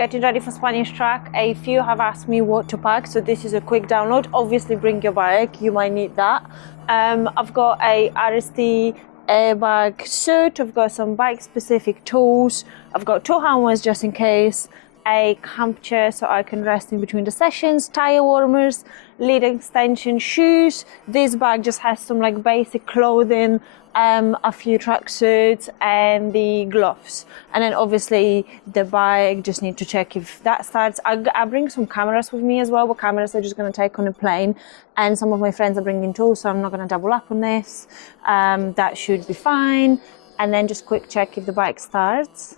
getting ready for Spanish track. A few have asked me what to pack, so this is a quick download. Obviously bring your bike, you might need that. I've got a RST airbag suit, I've got some bike specific tools, I've got 2 helmets just in case, a camp chair so I can rest in between the sessions, tire warmers, lead extension, shoes. This bag just has some like basic clothing, a few tracksuits and the gloves, and then obviously the bike, just need to check if that starts. I bring some cameras with me as well, but cameras I'm just going to take on a plane, and some of my friends are bringing tools, so I'm not going to double up on this. That should be fine. And then just quick check if the bike starts.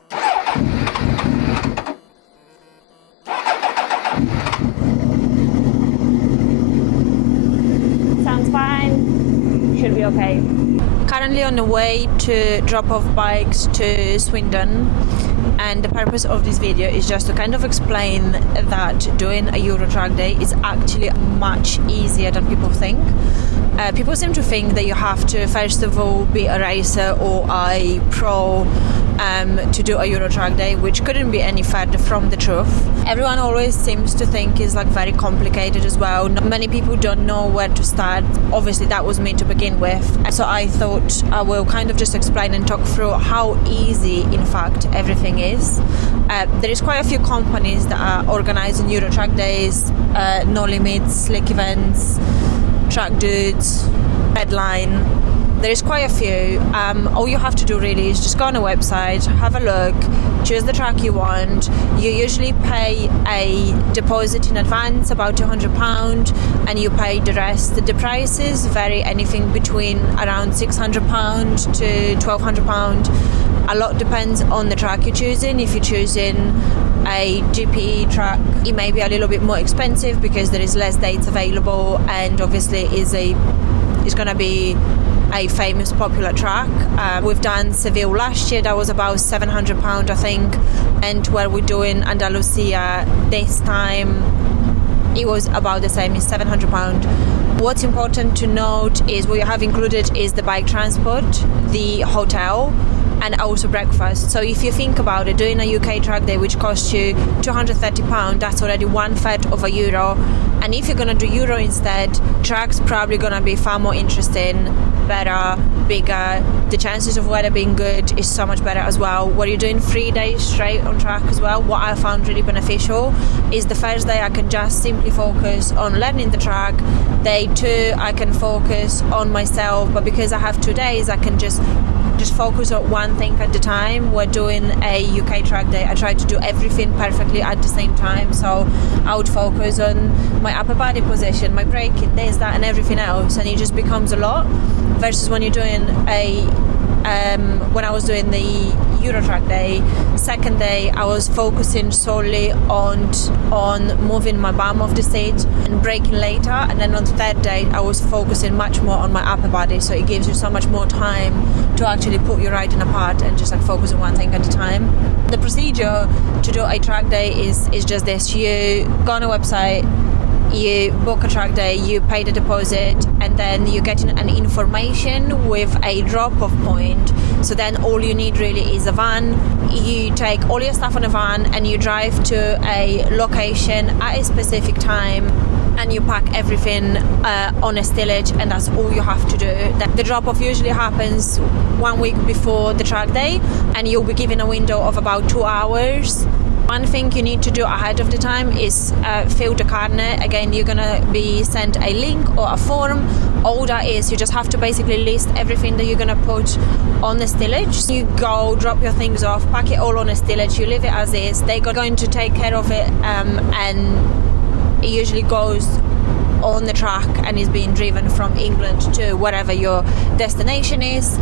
Sounds fine, should be okay. Currently on the way to drop off bikes to Swindon, and the purpose of this video is just to kind of explain that doing a Euro track day is actually much easier than people think. People seem to think that you have to first of all be a racer or a pro to do a Euro track day, which couldn't be any further from the truth. Everyone always seems to think it's like very complicated as well. Not many people don't know where to start. Obviously that was me to begin with, so I thought I will kind of just explain and talk through how easy in fact everything is. There is quite a few companies that are organizing Euro track days, No Limits, Slick Events, Track Dudes, Redline. There is quite a few. All you have to do really is just go on a website, have a look, choose the track you want. You usually pay a deposit in advance, about £200, and you pay the rest. The prices vary anything between around £600 to £1,200. A lot depends on the track you're choosing. If you're choosing a GP track, it may be a little bit more expensive because there is less dates available, and obviously is going to be a famous popular track. We've done Seville last year, that was about £700 I think, and where we're doing Andalusia this time, it was about the same, it's £700. What's important to note is what you have included is the bike transport, the hotel, and also breakfast. So if you think about it, doing a UK track day which costs you £230, that's already €1/3 of a euro. And if you're gonna do Euro instead, track's probably gonna be far more interesting, better, bigger. The chances of weather being good is so much better as well. Where you're doing 3 days straight on track as well, what I found really beneficial is the first day I can just simply focus on learning the track. Day 2 I can focus on myself, but because I have 2 days I can just focus on one thing at a time. We're doing a UK track day, I try to do everything perfectly at the same time, so I would focus on my upper body position, my braking, this, that and everything else, and it just becomes a lot versus when you're doing when I was doing the Euro track day, second day I was focusing solely on moving my bum off the seat and braking later, and then on the third day I was focusing much more on my upper body, so it gives you so much more time to actually put your riding apart and just like focus on one thing at a time. The procedure to do a track day is just this: you go on a website, you book a track day, you pay the deposit, and then you get an information with a drop-off point. So then all you need really is a van. You take all your stuff on a van and you drive to a location at a specific time, and you pack everything on a stillage, and that's all you have to do. The drop-off usually happens 1 week before the track day, and you'll be given a window of about 2 hours. One thing you need to do ahead of the time is fill the carnet. Again, you're gonna be sent a link or a form. All that is, you just have to basically list everything that you're gonna put on the stillage. You go, drop your things off, pack it all on a stillage, you leave it as is. They're going to take care of it, and it usually goes on the track and is being driven from England to wherever your destination is.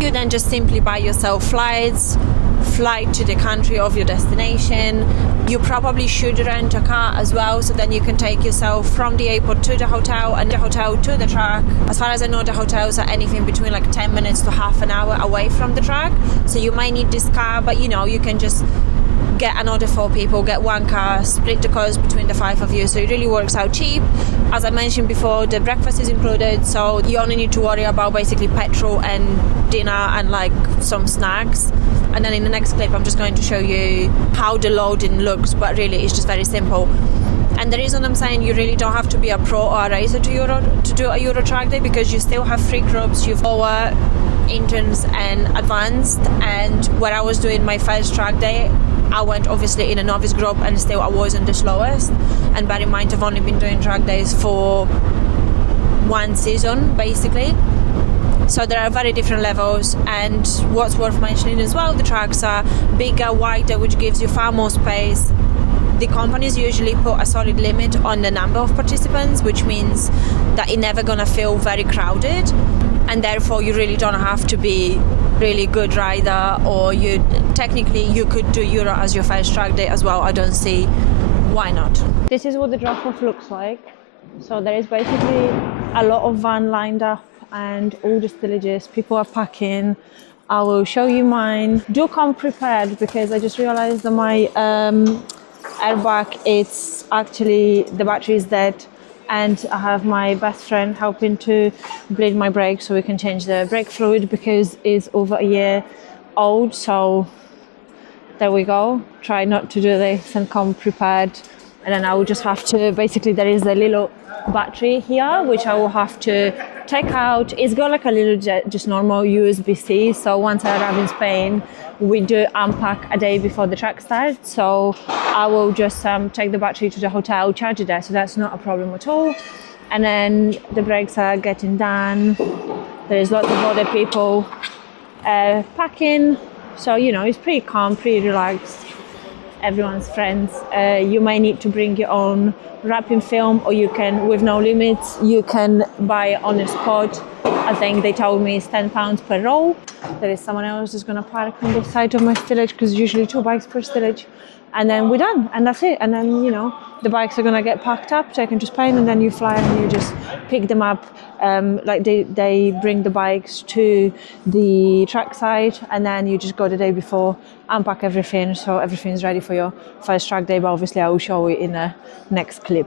You then just simply buy yourself flight to the country of your destination. You probably should rent a car as well, so then you can take yourself from the airport to the hotel and the hotel to the track. As far as I know, the hotels are anything between like 10 minutes to half an hour away from the track, so you might need this car, but you know, you can just get another 4 people, get one car, split the cost between the 5 of you, so it really works out cheap. As I mentioned before, the breakfast is included, so you only need to worry about basically petrol and dinner and like some snacks. and then in the next clip I'm just going to show you how the loading looks, but really it's just very simple. And the reason I'm saying you really don't have to be a pro or a racer to do a Euro track day, because you still have 3 groups. You've lower, interns and advanced, and when I was doing my first track day I went obviously in a novice group and still I wasn't the slowest. And bear in mind I've only been doing track days for 1 season basically, so there are very different levels. And what's worth mentioning as well, the tracks are bigger, wider, which gives you far more space. The companies usually put a solid limit on the number of participants, which means that it's never gonna feel very crowded, and therefore you really don't have to be really good rider, or you could do Euro as your first track day as well. I don't see why not. This is what the drop-off looks like. So there is basically a lot of van lined up and all the stillages, people are packing. I will show you mine. Do come prepared, because I just realized that my airbag, it's actually, the battery is dead, and I have my best friend helping to bleed my brake so we can change the brake fluid, because it's over a year old. So there we go. Try not to do this and come prepared. And then I will just have to, basically there is a little battery here which I will have to take out. It's got like a little just normal USB-C, so once I arrive in Spain we do unpack a day before the track starts, so I will just take the battery to the hotel, charge it there, so that's not a problem at all. And then the brakes are getting done. There's lots of other people packing, so you know it's pretty calm, pretty relaxed. Everyone's friends. You may need to bring your own wrapping film, or you can, with no limits, you can buy on the spot. I think they told me it's £10 per roll. There is someone else who's going to park on this side of my stillage, because usually 2 bikes per stillage, and then we're done, and that's it. And then, you know, the bikes are going to get packed up, taken to Spain, and then you fly and you just pick them up. Like they bring the bikes to the track site, and then you just go the day before, unpack everything, so everything's ready for your first track day. But obviously I will show you in the next clip.